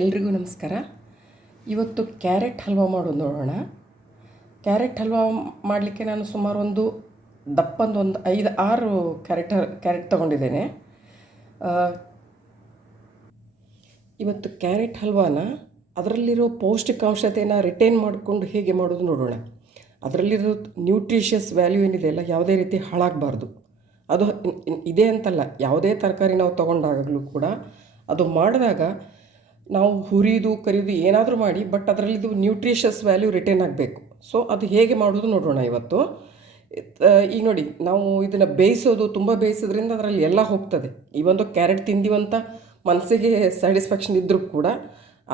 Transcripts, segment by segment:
ಎಲ್ರಿಗೂ ನಮಸ್ಕಾರ. ಇವತ್ತು ಕ್ಯಾರೆಟ್ ಹಲ್ವಾ ಮಾಡೋದು ನೋಡೋಣ. ಕ್ಯಾರೆಟ್ ಹಲ್ವಾ ಮಾಡಲಿಕ್ಕೆ ನಾನು ಸುಮಾರು ಒಂದು ದಪ್ಪಂದೊಂದು 5-6 ಕ್ಯಾರೆಟ್ ತೊಗೊಂಡಿದ್ದೇನೆ. ಇವತ್ತು ಕ್ಯಾರೆಟ್ ಹಲ್ವಾನ ಅದರಲ್ಲಿರೋ ಪೌಷ್ಟಿಕಾಂಶತೆಯನ್ನು ರಿಟೈನ್ ಮಾಡಿಕೊಂಡು ಹೇಗೆ ಮಾಡೋದು ನೋಡೋಣ. ಅದರಲ್ಲಿರೋ ನ್ಯೂಟ್ರಿಷಿಯಸ್ ವ್ಯಾಲ್ಯೂ ಏನಿದೆ ಅಲ್ಲ, ಯಾವುದೇ ರೀತಿ ಹಾಳಾಗಬಾರ್ದು. ಅದು ಇದೆ ಅಂತಲ್ಲ, ಯಾವುದೇ ತರಕಾರಿ ನಾವು ತೊಗೊಂಡಾಗಲೂ ಕೂಡ ಅದು ಮಾಡಿದಾಗ ನಾವು ಹುರಿದು ಕರಿಯೋದು ಏನಾದರೂ ಮಾಡಿ, ಬಟ್ ಅದರಲ್ಲಿದ್ದು ನ್ಯೂಟ್ರಿಷಿಯಸ್ ವ್ಯಾಲ್ಯೂ ರಿಟೈನ್ ಆಗಬೇಕು. ಸೊ ಅದು ಹೇಗೆ ಮಾಡೋದು ನೋಡೋಣ ಇವತ್ತು. ಈಗ ನೋಡಿ, ನಾವು ಇದನ್ನು ಬೇಯಿಸೋದು ತುಂಬ ಬೇಯಿಸೋದ್ರಿಂದ ಅದರಲ್ಲಿ ಎಲ್ಲ ಹೋಗ್ತದೆ. ಈ ಒಂದು ಕ್ಯಾರೆಟ್ ತಿಂದೀವಂತ ಮನಸ್ಸಿಗೆ ಸ್ಯಾಟಿಸ್ಫ್ಯಾಕ್ಷನ್ ಇದ್ದರೂ ಕೂಡ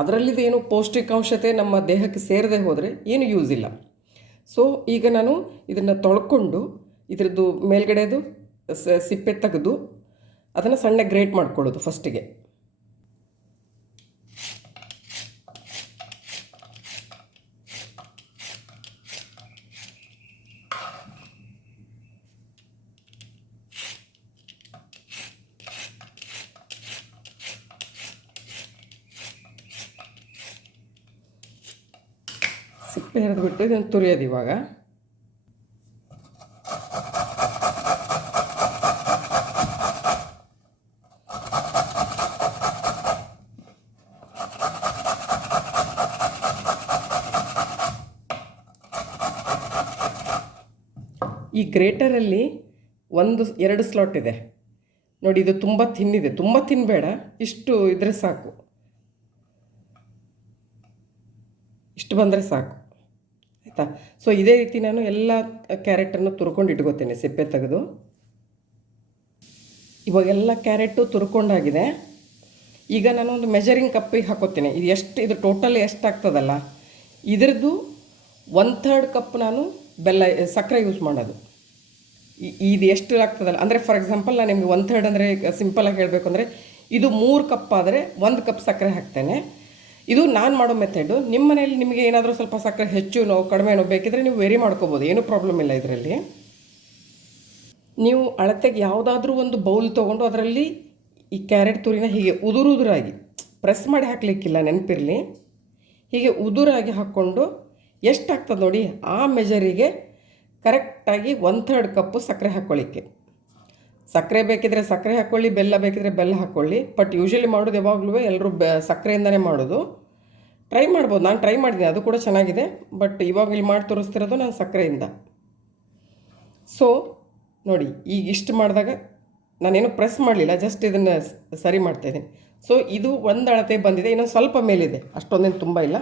ಅದರಲ್ಲಿದ್ದು ಏನು ಪೌಷ್ಟಿಕಾಂಶತೆ ನಮ್ಮ ದೇಹಕ್ಕೆ ಸೇರದೆ ಹೋದರೆ ಏನು ಯೂಸ್ ಇಲ್ಲ. ಸೊ ಈಗ ನಾನು ಇದನ್ನು ತೊಳ್ಕೊಂಡು ಇದರದ್ದು ಮೇಲ್ಗಡೆದು ಸಿಪ್ಪೆ ತೆಗೆದು ಅದನ್ನು ಸಣ್ಣ ಗ್ರೇಟ್ ಮಾಡ್ಕೊಳ್ಳೋದು ಫಸ್ಟಿಗೆ. ಸಿಪ್ಪೆ ಹಿಡಿದ್ಬಿಟ್ಟು ಇದನ್ನು ತುರಿಯೋದು ಇವಾಗ. ಈ ಗ್ರೇಟರಲ್ಲಿ 1-2 ಸ್ಲಾಟ್ ಇದೆ ನೋಡಿ. ಇದು ತುಂಬ ತಿನ್ನಿದೆ, ತುಂಬ ತಿನ್ನಬೇಡ, ಇಷ್ಟು ಇದ್ರೆ ಸಾಕು, ಇಷ್ಟು ಬಂದರೆ ಸಾಕು, ಆಯಿತಾ. ಸೊ ಇದೇ ರೀತಿ ನಾನು ಎಲ್ಲ ಕ್ಯಾರೆಟನ್ನು ತುರ್ಕೊಂಡು ಇಟ್ಕೋತೇನೆ ಸಿಪ್ಪೆ ತೆಗೆದು. ಇವಾಗೆಲ್ಲ ಕ್ಯಾರೆಟು ತುರ್ಕೊಂಡಾಗಿದೆ. ಈಗ ನಾನು ಒಂದು ಮೆಜರಿಂಗ್ ಕಪ್ಪಿಗೆ ಹಾಕೋತೇನೆ. ಇದು ಟೋಟಲ್ ಎಷ್ಟು ಆಗ್ತದಲ್ಲ, ಇದರದ್ದು 1/3 ಕಪ್ ನಾನು ಸಕ್ಕರೆ ಯೂಸ್ ಮಾಡೋದು. ಇದು ಎಷ್ಟು ಆಗ್ತದಲ್ಲ ಅಂದರೆ, ಫಾರ್ ಎಕ್ಸಾಂಪಲ್ ನಾನು ನಿಮಗೆ 1/3 ಅಂದರೆ ಸಿಂಪಲಾಗಿ ಹೇಳಬೇಕು ಅಂದರೆ, ಇದು 3 ಕಪ್ ಆದರೆ 1 ಕಪ್ ಸಕ್ಕರೆ ಹಾಕ್ತೇನೆ. ಇದು ನಾನು ಮಾಡೋ ಮೆಥಡು. ನಿಮ್ಮ ಮನೆಯಲ್ಲಿ ನಿಮಗೆ ಏನಾದರೂ ಸ್ವಲ್ಪ ಸಕ್ಕರೆ ಹೆಚ್ಚು ಕಡಿಮೆನೋ ಬೇಕಿದ್ರೆ ನೀವು ವೇರಿ ಮಾಡ್ಕೋಬೋದು, ಏನೂ ಪ್ರಾಬ್ಲಮ್ ಇಲ್ಲ ಇದರಲ್ಲಿ. ನೀವು ಅಳತೆಗೆ ಯಾವುದಾದ್ರೂ ಒಂದು ಬೌಲ್ ತೊಗೊಂಡು ಅದರಲ್ಲಿ ಈ ಕ್ಯಾರೆಟ್ ತುರಿನ ಹೀಗೆ ಉದುರಾಗಿ ಪ್ರೆಸ್ ಮಾಡಿ ಹಾಕಲಿಕ್ಕಿಲ್ಲ, ನೆನಪಿರಲಿ. ಹೀಗೆ ಉದುರಾಗಿ ಹಾಕ್ಕೊಂಡು ಎಷ್ಟಾಗ್ತದೆ ನೋಡಿ ಆ ಮೆಜರಿಗೆ ಕರೆಕ್ಟಾಗಿ 1/3 ಕಪ್ಪು ಸಕ್ಕರೆ ಹಾಕ್ಕೊಳ್ಳಿಕ್ಕೆ. ಸಕ್ಕರೆ ಬೇಕಿದ್ರೆ ಸಕ್ಕರೆ ಹಾಕ್ಕೊಳ್ಳಿ, ಬೆಲ್ಲ ಬೇಕಿದ್ರೆ ಬೆಲ್ಲ ಹಾಕ್ಕೊಳ್ಳಿ. ಬಟ್ ಯೂಶ್ವಲಿ ಮಾಡೋದು ಯಾವಾಗಲೂ ಎಲ್ಲರೂ ಸಕ್ಕರೆಯಿಂದನೇ ಮಾಡೋದು. ಟ್ರೈ ಮಾಡ್ಬೋದು, ನಾನು ಟ್ರೈ ಮಾಡಿದ್ದೀನಿ, ಅದು ಕೂಡ ಚೆನ್ನಾಗಿದೆ. ಬಟ್ ಇವಾಗ ಇಲ್ಲಿ ಮಾಡಿ ತೋರಿಸ್ತಿರೋದು ನಾನು ಸಕ್ಕರೆಯಿಂದ. ಸೊ ನೋಡಿ, ಈಗ ಇಷ್ಟು ಮಾಡಿದಾಗ ನಾನೇನು ಪ್ರೆಸ್ ಮಾಡಲಿಲ್ಲ, ಜಸ್ಟ್ ಇದನ್ನು ಸರಿ ಮಾಡ್ತಾಯಿದ್ದೀನಿ. ಸೊ ಇದು ಒಂದು ಅಳತೆ ಬಂದಿದೆ, ಇನ್ನೊಂದು ಸ್ವಲ್ಪ ಮೇಲಿದೆ, ಅಷ್ಟೊಂದೇನು ತುಂಬ ಇಲ್ಲ.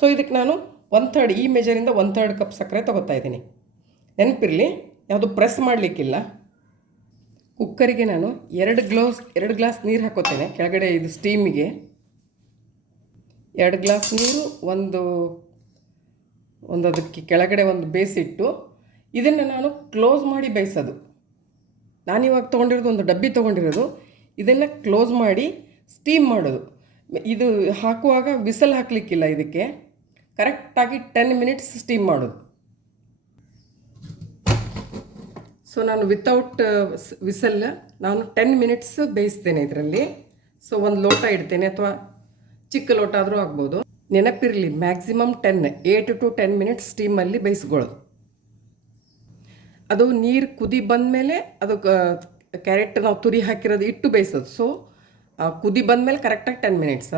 ಸೊ ಇದಕ್ಕೆ ನಾನು 1/3 ಈ ಮೆಜರಿಂದ 1/3 ಕಪ್ ಸಕ್ಕರೆ ತೊಗೋತಾ ಇದ್ದೀನಿ. ನೆನಪಿರಲಿ, ಯಾವುದು ಪ್ರೆಸ್ ಮಾಡಲಿಕ್ಕಿಲ್ಲ. ಕುಕ್ಕರಿಗೆ ನಾನು 2 ಗ್ಲಾಸ್ ನೀರು ಹಾಕೋತೇನೆ ಕೆಳಗಡೆ, ಇದು ಸ್ಟೀಮಿಗೆ 2 ಗ್ಲಾಸ್ ನೀರು ಒಂದು ಅದಕ್ಕೆ ಕೆಳಗಡೆ ಒಂದು ಬೇಯಿಸಿಟ್ಟು ಇದನ್ನು ನಾನು ಕ್ಲೋಸ್ ಮಾಡಿ ಬೇಯಿಸೋದು. ನಾನಿವಾಗ ತೊಗೊಂಡಿರೋದು ಒಂದು ಡಬ್ಬಿ ತೊಗೊಂಡಿರೋದು, ಇದನ್ನು ಕ್ಲೋಸ್ ಮಾಡಿ ಸ್ಟೀಮ್ ಮಾಡೋದು. ಇದು ಹಾಕುವಾಗ ವಿಸಲ್ ಹಾಕಲಿಕ್ಕಿಲ್ಲ, ಇದಕ್ಕೆ ಕರೆಕ್ಟಾಗಿ 10 ಮಿನಿಟ್ಸ್ ಸ್ಟೀಮ್ ಮಾಡೋದು. ಸೊ ನಾನು ವಿತೌಟ್ ವಿಸಲ್ ನಾನು 10 ಮಿನಿಟ್ಸ್ ಬೇಯಿಸ್ತೇನೆ ಇದರಲ್ಲಿ. ಸೊ ಒಂದು ಲೋಟ ಇಡ್ತೇನೆ, ಅಥವಾ ಚಿಕ್ಕ ಲೋಟ ಆದರೂ ಆಗ್ಬೋದು. ನೆನಪಿರಲಿ, ಮ್ಯಾಕ್ಸಿಮಮ್ 8 to 10 ಮಿನಿಟ್ಸ್ ಸ್ಟೀಮಲ್ಲಿ ಬೇಯಿಸ್ಕೊಳ್ಳೋದು. ಅದು ನೀರು ಕುದಿ ಬಂದಮೇಲೆ ಅದು ಕ್ಯಾರೆಟ್ ನಾವು ತುರಿ ಹಾಕಿರೋದು ಇಟ್ಟು ಬೇಯಿಸೋದು. ಸೊ ಕುದಿ ಬಂದಮೇಲೆ ಕರೆಕ್ಟಾಗಿ 10 ಮಿನಿಟ್ಸ್.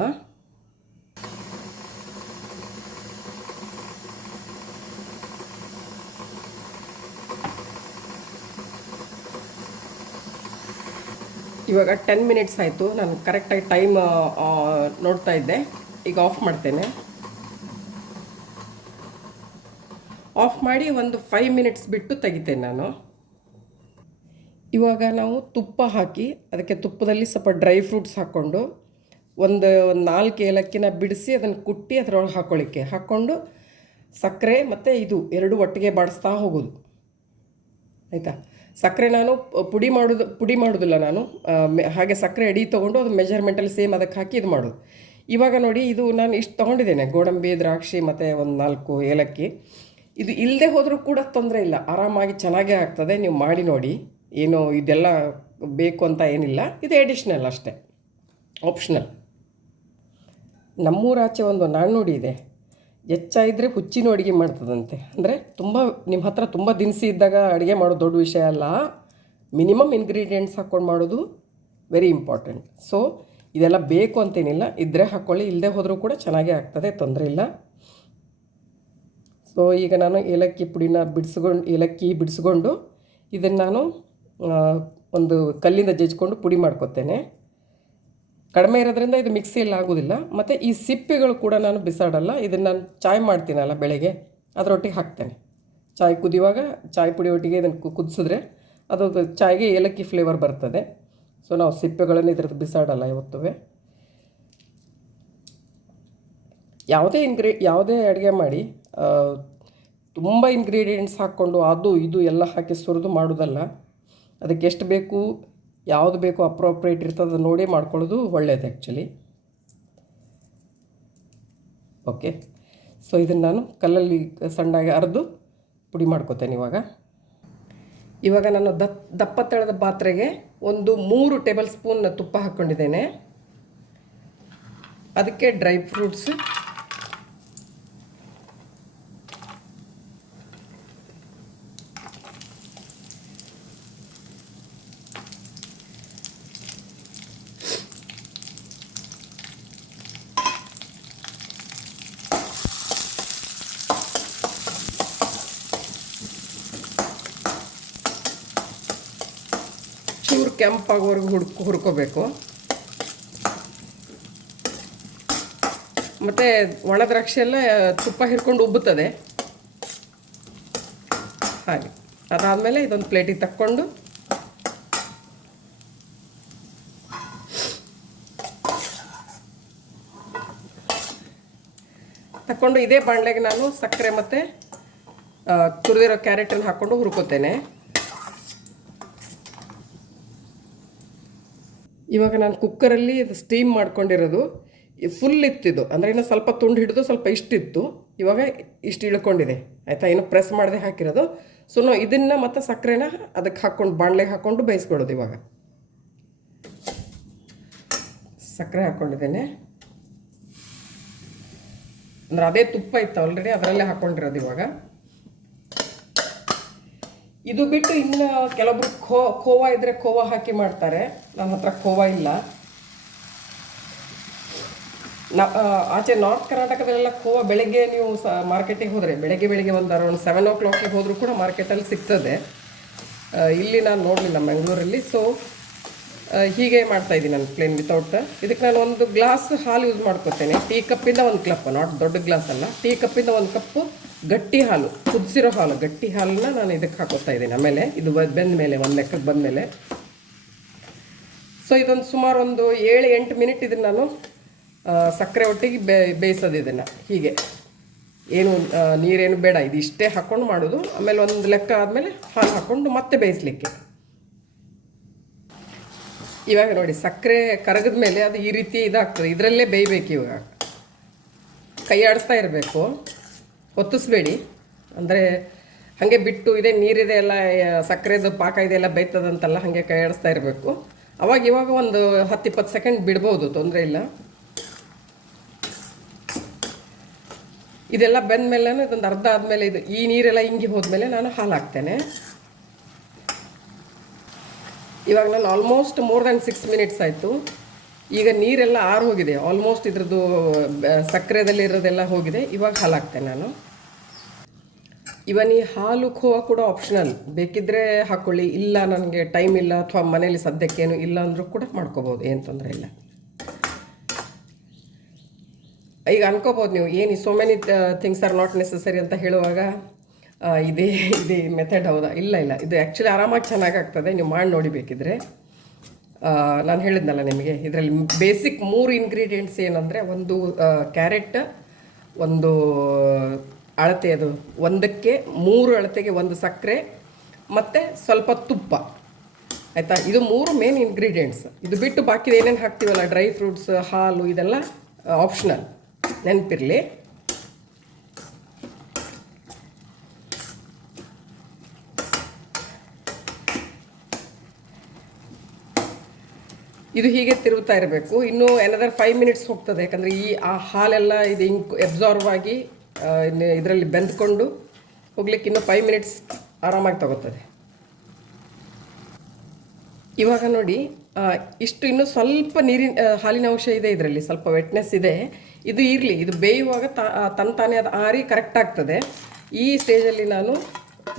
ಇವಾಗ 10 ಮಿನಿಟ್ಸ್ ಆಯಿತು, ನಾನು ಕರೆಕ್ಟಾಗಿ ಟೈಮ್ ನೋಡ್ತಾ ಇದ್ದೆ. ಈಗ ಆಫ್ ಮಾಡ್ತೇನೆ. ಆಫ್ ಮಾಡಿ ಒಂದು 5 ಮಿನಿಟ್ಸ್ ಬಿಟ್ಟು ತೆಗಿತೇನೆ ನಾನು. ಇವಾಗ ನಾವು ತುಪ್ಪ ಹಾಕಿ, ಅದಕ್ಕೆ ತುಪ್ಪದಲ್ಲಿ ಸ್ವಲ್ಪ ಡ್ರೈ ಫ್ರೂಟ್ಸ್ ಹಾಕ್ಕೊಂಡು ಒಂದು 4 ಏಲಕ್ಕಿನ ಬಿಡಿಸಿ ಅದನ್ನು ಕುಟ್ಟಿ ಅದರೊಳಗೆ ಹಾಕ್ಕೊಂಡು ಸಕ್ಕರೆ ಮತ್ತು ಇದು 2 ಒಟ್ಟಿಗೆ ಬಾಡಿಸ್ತಾ ಹೋಗೋದು, ಆಯಿತಾ. ಸಕ್ಕರೆ ನಾನು ಪುಡಿ ಮಾಡೋದಿಲ್ಲ ನಾನು, ಹಾಗೆ ಸಕ್ಕರೆ ಅಡಿ ತೊಗೊಂಡು ಅದು ಮೆಜರ್ಮೆಂಟಲ್ಲಿ ಸೇಮ್ ಅದಕ್ಕೆ ಹಾಕಿ ಇದು ಮಾಡೋದು. ಇವಾಗ ನೋಡಿ, ಇದು ನಾನು ಇಷ್ಟು ತೊಗೊಂಡಿದ್ದೇನೆ, ಗೋಡಂಬಿ, ದ್ರಾಕ್ಷಿ ಮತ್ತು ಒಂದು 4 ಏಲಕ್ಕಿ. ಇದು ಇಲ್ಲದೆ ಹೋದರೂ ಕೂಡ ತೊಂದರೆ ಇಲ್ಲ, ಆರಾಮಾಗಿ ಚೆನ್ನಾಗೇ ಆಗ್ತದೆ. ನೀವು ಮಾಡಿ ನೋಡಿ, ಏನು ಇದೆಲ್ಲ ಬೇಕು ಅಂತ ಏನಿಲ್ಲ, ಇದು ಎಡಿಷ್ನಲ್ ಅಷ್ಟೇ, ಆಪ್ಷನಲ್. ನಮ್ಮೂರಾಚೆ ಒಂದು ನಾಣ್ಣುಡಿ ಇದೆ, ಹೆಚ್ಚಾಯಿದ್ರೆ ಹುಚ್ಚಿನ ಅಡುಗೆ ಮಾಡ್ತದಂತೆ. ಅಂದರೆ ತುಂಬ ನಿಮ್ಮ ಹತ್ರ ತುಂಬ ದಿನಸಿ ಇದ್ದಾಗ ಅಡುಗೆ ಮಾಡೋದು ದೊಡ್ಡ ವಿಷಯ ಅಲ್ಲ, ಮಿನಿಮಮ್ ಇಂಗ್ರೀಡಿಯೆಂಟ್ಸ್ ಹಾಕ್ಕೊಂಡು ಮಾಡೋದು ವೆರಿ ಇಂಪಾರ್ಟೆಂಟ್. ಸೊ ಇದೆಲ್ಲ ಬೇಕು ಅಂತೇನಿಲ್ಲ, ಇದ್ದರೆ ಹಾಕ್ಕೊಳ್ಳಿ, ಇಲ್ಲದೆ ಹೋದರೂ ಕೂಡ ಚೆನ್ನಾಗೇ ಆಗ್ತದೆ, ತೊಂದರೆ ಇಲ್ಲ. ಸೊ ಈಗ ನಾನು ಏಲಕ್ಕಿ ಬಿಡಿಸ್ಕೊಂಡು ಇದನ್ನು ನಾನು ಒಂದು ಕಲ್ಲಿಂದ ಜಜ್ಜಿಕೊಂಡು ಪುಡಿ ಮಾಡ್ಕೊತೇನೆ. ಕಡಿಮೆ ಇರೋದ್ರಿಂದ ಇದು ಮಿಕ್ಸಿಯಲ್ಲಿ ಆಗೋದಿಲ್ಲ. ಮತ್ತು ಈ ಸಿಪ್ಪೆಗಳು ಕೂಡ ನಾನು ಬಿಸಾಡಲ್ಲ, ಇದನ್ನು ನಾನು ಚಾಯ್ ಮಾಡ್ತೀನಲ್ಲ ಬೆಳಗ್ಗೆ, ಅದರೊಟ್ಟಿಗೆ ಹಾಕ್ತೇನೆ. ಚಾಯ್ ಕುದಿಯುವಾಗ ಚಾಯ್ ಪುಡಿ ಒಟ್ಟಿಗೆ ಇದನ್ನು ಕುದಿಸಿದ್ರೆ ಅದು ಚಾಯ್ಗೆ ಏಲಕ್ಕಿ ಫ್ಲೇವರ್ ಬರ್ತದೆ. ಸೊ ನಾವು ಸಿಪ್ಪೆಗಳನ್ನು ಇದ್ರದ್ದು ಬಿಸಾಡಲ್ಲ ಯಾವತ್ತೂ. ಯಾವುದೇ ಅಡುಗೆ ಮಾಡಿ ತುಂಬ ಇಂಗ್ರೀಡಿಯೆಂಟ್ಸ್ ಹಾಕ್ಕೊಂಡು ಅದು ಇದು ಎಲ್ಲ ಹಾಕಿ ಸುರಿದು ಮಾಡೋದಲ್ಲ. ಅದಕ್ಕೆ ಎಷ್ಟು ಬೇಕು, ಯಾವುದು ಬೇಕು ಅಪ್ರೋಪ್ರಿಯೇಟ್ ಇರ್ತದೆ ನೋಡಿ ಮಾಡ್ಕೊಳ್ಳೋದು ಒಳ್ಳೆಯದು ಆ್ಯಕ್ಚುಲಿ. ಓಕೆ, ಸೊ ಇದನ್ನು ನಾನು ಕಲ್ಲಲ್ಲಿ ಸಣ್ಣಗೆ ಅರೆದು ಪುಡಿ ಮಾಡ್ಕೊತೇನೆ. ಇವಾಗ ನಾನು ದಪ್ಪ ತಳದ ಪಾತ್ರೆಗೆ ಒಂದು 3 ಟೇಬಲ್ ಸ್ಪೂನ್ ತುಪ್ಪ ಹಾಕ್ಕೊಂಡಿದ್ದೇನೆ. ಅದಕ್ಕೆ ಡ್ರೈ ಫ್ರೂಟ್ಸ್, ಚೂರು ಕೆಂಪಾಗೋವರೆಗೂ ಹುರ್ಕೋಬೇಕು. ಮತ್ತು ಒಣ ದ್ರಾಕ್ಷಿ ಎಲ್ಲ ತುಪ್ಪ ಹಿಡ್ಕೊಂಡು ಉಬ್ಬುತ್ತದೆ. ಹಾಗೆ ಅದಾದಮೇಲೆ ಇದೊಂದು ಪ್ಲೇಟಿಗೆ ತಕ್ಕೊಂಡು ಇದೇ ಬಾಣಲೆಗೆ ನಾನು ಸಕ್ಕರೆ ಮತ್ತು ತುರಿದಿರೋ ಕ್ಯಾರೆಟನ್ನು ಹಾಕ್ಕೊಂಡು ಹುರ್ಕೋತೇನೆ. ಇವಾಗ ನಾನು ಕುಕ್ಕರಲ್ಲಿ ಇದು ಸ್ಟೀಮ್ ಮಾಡ್ಕೊಂಡಿರೋದು ಫುಲ್ ಇತ್ತಿದ್ದು, ಅಂದರೆ ಇನ್ನೂ ಸ್ವಲ್ಪ ತುಂಡು ಹಿಡಿದು ಸ್ವಲ್ಪ ಇಷ್ಟಿತ್ತು, ಇವಾಗ ಇಷ್ಟು ಇಳ್ಕೊಂಡಿದೆ ಆಯಿತಾ, ಇನ್ನೂ ಪ್ರೆಸ್ ಮಾಡದೆ ಹಾಕಿರೋದು. ಸೊ ನಾವು ಇದನ್ನು ಮತ್ತು ಸಕ್ಕರೆನ ಅದಕ್ಕೆ ಹಾಕ್ಕೊಂಡು ಬಾಣಲೆಗೆ ಹಾಕ್ಕೊಂಡು ಬೇಯಿಸ್ಕೊಳ್ಳೋದು. ಇವಾಗ ಸಕ್ಕರೆ ಹಾಕ್ಕೊಂಡಿದ್ದೇನೆ, ಅಂದರೆ ಅದೇ ತುಪ್ಪ ಇತ್ತು ಆಲ್ರೆಡಿ, ಅದರಲ್ಲೇ ಹಾಕ್ಕೊಂಡಿರೋದು. ಇವಾಗ ಇದು ಬಿಟ್ಟು ಇನ್ನು ಕೆಲವೊಬ್ರು ಖೋವಾ ಇದ್ದರೆ ಖೋವಾ ಹಾಕಿ ಮಾಡ್ತಾರೆ. ನನ್ನ ಹತ್ರ ಖೋವಾ ಇಲ್ಲ. ಆಚೆ ನಾರ್ತ್ ಕರ್ನಾಟಕದಲ್ಲೆಲ್ಲ ಖೋವಾ ಬೆಳಗ್ಗೆ ನೀವು ಮಾರ್ಕೆಟಿಗೆ ಹೋದರೆ ಬೆಳಗ್ಗೆ ಒಂದು ಅರೌಂಡ್ 7 o'clock ಹೋದರೂ ಕೂಡ ಮಾರ್ಕೆಟಲ್ಲಿ ಸಿಗ್ತದೆ. ಇಲ್ಲಿ ನಾನು ನೋಡಲಿಲ್ಲ ಮಂಗಳೂರಲ್ಲಿ. ಸೊ ಹೀಗೆ ಮಾಡ್ತಾಯಿದ್ದೀನಿ ನಾನು ಪ್ಲೇನ್ ವಿತೌಟ್. ಇದಕ್ಕೆ ನಾನು ಒಂದು ಗ್ಲಾಸ್ ಹಾಲು ಯೂಸ್ ಮಾಡ್ಕೊತೇನೆ. ಟೀ ಕಪ್ಪಿಂದ 1 ಕಪ್, ನಾಟ್ ದೊಡ್ಡ ಗ್ಲಾಸ್ ಅಲ್ಲ, ಟೀ ಕಪ್ಪಿಂದ 1 ಕಪ್ಪು ಗಟ್ಟಿ ಹಾಲು, ಕುದಿಸಿರೋ ಹಾಲು, ಗಟ್ಟಿ ಹಾಲನ್ನ ನಾನು ಇದಕ್ಕೆ ಹಾಕೋತಾ ಇದ್ದೀನಿ. ಆಮೇಲೆ ಇದು ಬೆಂದ ಮೇಲೆ, ಒಂದು ಲೆಕ್ಕಕ್ಕೆ ಬಂದಮೇಲೆ, ಸೊ ಇದೊಂದು ಸುಮಾರು ಒಂದು 7-8 ಮಿನಿಟ್ ಇದನ್ನು ನಾನು ಸಕ್ಕರೆ ಒಟ್ಟಿಗೆ ಬೇಯಿಸೋದು. ಇದನ್ನು ಹೀಗೆ ಏನು ನೀರೇನು ಬೇಡ, ಇದು ಇಷ್ಟೇ ಹಾಕ್ಕೊಂಡು ಮಾಡೋದು. ಆಮೇಲೆ ಒಂದು ಲೆಕ್ಕ ಆದಮೇಲೆ ಹಾಲು ಹಾಕ್ಕೊಂಡು ಮತ್ತೆ ಬೇಯಿಸಲಿಕ್ಕೆ. ಇವಾಗ ನೋಡಿ ಸಕ್ಕರೆ ಕರಗಿದ ಮೇಲೆ ಅದು ಈ ರೀತಿ ಇದಾಗ್ತದೆ, ಇದರಲ್ಲೇ ಬೇಯಬೇಕು. ಇವಾಗ ಕೈ ಆಡಿಸ್ತಾ ಇರಬೇಕು, ಒತ್ತಿಸ್ಬೇಡಿ. ಅಂದರೆ ಹಾಗೆ ಬಿಟ್ಟು ಇದೇ ನೀರಿದೆ ಎಲ್ಲ ಸಕ್ಕರೆದು ಪಾಕ ಇದೆಲ್ಲ ಬೇಯ್ತದಂತಲ್ಲ, ಹಾಗೆ ಕೈ ಆಡಿಸ್ತಾ ಇರಬೇಕು. ಇವಾಗ ಒಂದು 10-20 ಸೆಕೆಂಡ್ ಬಿಡ್ಬೋದು, ತೊಂದರೆ ಇಲ್ಲ. ಇದೆಲ್ಲ ಬೆಂದಮೇಲೆ ಇದೊಂದು ಅರ್ಧ ಆದಮೇಲೆ ಈ ನೀರೆಲ್ಲ ಇಂಗಿ ಹೋದ್ಮೇಲೆ ನಾನು ಹಾಲು ಹಾಕ್ತೇನೆ. ಇವಾಗ ನಾನು ಆಲ್ಮೋಸ್ಟ್ ಮೋರ್ ದ್ಯಾನ್ 6 ಮಿನಿಟ್ಸ್ ಆಯಿತು. ಈಗ ನೀರೆಲ್ಲ ಆರು ಹೋಗಿದೆ, ಆಲ್ಮೋಸ್ಟ್ ಇದ್ರದ್ದು ಸಕ್ಕರೆದಲ್ಲಿ ಇರೋದೆಲ್ಲ ಹೋಗಿದೆ. ಇವಾಗ ಹಾಲು ಹಾಕ್ತೇನೆ ನಾನು. ಈ ಹಾಲು ಖೋವಾ ಕೂಡ ಆಪ್ಷನಲ್, ಬೇಕಿದ್ದರೆ ಹಾಕ್ಕೊಳ್ಳಿ, ಇಲ್ಲ ನನಗೆ ಟೈಮ್ ಇಲ್ಲ ಅಥವಾ ಮನೇಲಿ ಸದ್ಯಕ್ಕೇನು ಇಲ್ಲ ಅಂದರೂ ಕೂಡ ಮಾಡ್ಕೋಬೋದು, ಏನು ತೊಂದರೆ ಇಲ್ಲ. ಈಗ ಅನ್ಕೋಬೋದು ನೀವು, ಏನು so many things are not necessary ಅಂತ ಹೇಳುವಾಗ ಇದೇ ಮೆಥಡ್ ಹೌದಾ? ಇಲ್ಲ, ಇದು ಆ್ಯಕ್ಚುಲಿ ಆರಾಮಾಗಿ ಚೆನ್ನಾಗಾಗ್ತದೆ, ನೀವು ಮಾಡಿ ನೋಡಿ ಬೇಕಿದ್ರೆ. ನಾನು ಹೇಳಿದ್ನಲ್ಲ ನಿಮಗೆ, ಇದರಲ್ಲಿ ಬೇಸಿಕ್ 3 ಇಂಗ್ರೀಡಿಯೆಂಟ್ಸ್ ಏನಂದರೆ, ಒಂದು ಕ್ಯಾರೆಟ್, ಒಂದು ಅಳತೆ, ಅದು ಒಂದಕ್ಕೆ 3 ಅಳತೆಗೆ 1 ಸಕ್ಕರೆ ಮತ್ತು ಸ್ವಲ್ಪ ತುಪ್ಪ, ಆಯಿತಾ? ಇದು 3 ಮೇನ್ ಇಂಗ್ರೀಡಿಯೆಂಟ್ಸ್. ಇದು ಬಿಟ್ಟು ಬಾಕಿದು ಏನೇನು ಹಾಕ್ತೀವಲ್ಲ, ಡ್ರೈ ಫ್ರೂಟ್ಸ್, ಹಾಲು, ಇದೆಲ್ಲ ಆಪ್ಷನಲ್, ನೆನಪಿರಲಿ. ಇದು ಹೀಗೆ ತಿರುಗ್ತಾ ಇರಬೇಕು. ಇನ್ನೂ ಎನದರ್ 5 ಮಿನಿಟ್ಸ್ ಹೋಗ್ತದೆ, ಯಾಕಂದರೆ ಆ ಹಾಲೆಲ್ಲ ಇದು ಇಂಕ್ ಎಬ್ಸಾರ್ವ್ ಆಗಿ ಇದರಲ್ಲಿ ಬೆಂದ್ಕೊಂಡು ಹೋಗ್ಲಿಕ್ಕೆ ಇನ್ನೂ 5 ಮಿನಿಟ್ಸ್ ಆರಾಮಾಗಿ ತಗೋತದೆ. ಇವಾಗ ನೋಡಿ, ಇಷ್ಟು ಇನ್ನೂ ಸ್ವಲ್ಪ ಹಾಲಿನ ಅಂಶ ಇದೆ ಇದರಲ್ಲಿ, ಸ್ವಲ್ಪ ವೆಟ್ನೆಸ್ ಇದೆ. ಇದು ಇರಲಿ, ಇದು ಬೇಯುವಾಗ ತಾನೇ ಅದು ಆರಿ ಕರೆಕ್ಟ್ ಆಗ್ತದೆ. ಈ ಸ್ಟೇಜಲ್ಲಿ ನಾನು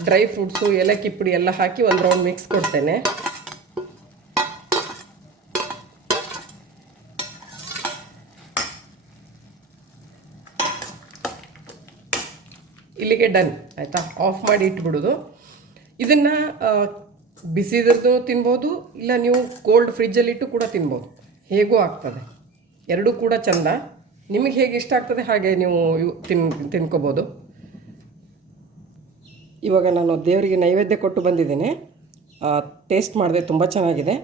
ಡ್ರೈ ಫ್ರೂಟ್ಸು, ಏಲಕ್ಕಿ ಪುಡಿ ಎಲ್ಲ ಹಾಕಿ ಒಂದು ರೌಂಡ್ ಮಿಕ್ಸ್ ಕೊಡ್ತೇನೆ. ಇಲ್ಲಿಗೆ ಡನ್ ಆಯಿತಾ. ಆಫ್ ಮಾಡಿ ಇಟ್ಬಿಡೋದು. ಇದನ್ನು ಬಿಸಿದ್ರದ್ದು ತಿನ್ಬೋದು, ಇಲ್ಲ ನೀವು ಕೋಲ್ಡ್ ಫ್ರಿಜ್ಜಲ್ಲಿಟ್ಟು ಕೂಡ ತಿನ್ಬೋದು, ಹೇಗೂ ಆಗ್ತದೆ. ಎರಡೂ ಕೂಡ ಚೆಂದ. ನಿಮಗೆ ಹೇಗೆ ಇಷ್ಟ ಆಗ್ತದೆ ಹಾಗೆ ನೀವು ತಿನ್ಕೋಬೋದು. ಇವಾಗ ನಾನು ದೇವರಿಗೆ ನೈವೇದ್ಯ ಕೊಟ್ಟು ಬಂದಿದ್ದೇನೆ. ಟೇಸ್ಟ್ ಮಾಡಿದೆ, ತುಂಬ ಚೆನ್ನಾಗಿದೆ.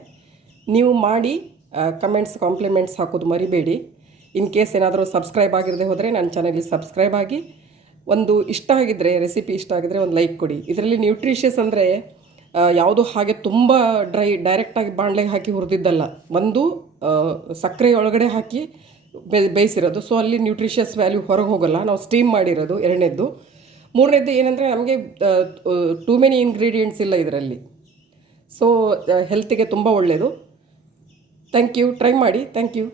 ನೀವು ಮಾಡಿ ಕಮೆಂಟ್ಸ್, ಕಾಂಪ್ಲಿಮೆಂಟ್ಸ್ ಹಾಕೋದು ಮರಿಬೇಡಿ. ಇನ್ ಕೇಸ್ ಏನಾದರೂ ಸಬ್ಸ್ಕ್ರೈಬ್ ಆಗಿರದೆ ಹೋದರೆ ನನ್ನ ಚಾನಲ್ಗೆ ಸಬ್ಸ್ಕ್ರೈಬ್ ಆಗಿ, ಒಂದು ಇಷ್ಟ ಆಗಿದ್ದರೆ, ರೆಸಿಪಿ ಇಷ್ಟ ಆಗಿದ್ದರೆ ಒಂದು ಲೈಕ್ ಕೊಡಿ. ಇದರಲ್ಲಿ ನ್ಯೂಟ್ರಿಷಿಯಸ್ ಅಂದರೆ ಯಾವುದು ಹಾಗೆ ತುಂಬ ಡೈರೆಕ್ಟಾಗಿ ಬಾಣಲೆಗೆ ಹಾಕಿ ಹುರಿದಿದ್ದಲ್ಲ, ಒಂದು ಸಕ್ಕರೆ ಒಳಗಡೆ ಹಾಕಿ ಬೇಯಿಸಿರೋದು. ಸೊ ಅಲ್ಲಿ ನ್ಯೂಟ್ರಿಷಿಯಸ್ ವ್ಯಾಲ್ಯೂ ಹೊರಗೆ ಹೋಗೋಲ್ಲ. ನಾವು ಸ್ಟೀಮ್ ಮಾಡಿರೋದು ಎರಡನೇದ್ದು. ಮೂರನೇದ್ದು ಏನಂದರೆ ನಮಗೆ ಟೂ ಮೆನಿ ಇಂಗ್ರೀಡಿಯೆಂಟ್ಸ್ ಇಲ್ಲ ಇದರಲ್ಲಿ. ಸೊ ಹೆಲ್ತಿಗೆ ತುಂಬ ಒಳ್ಳೆಯದು. Thank you. ಟ್ರೈ ಮಾಡಿ. Thank you.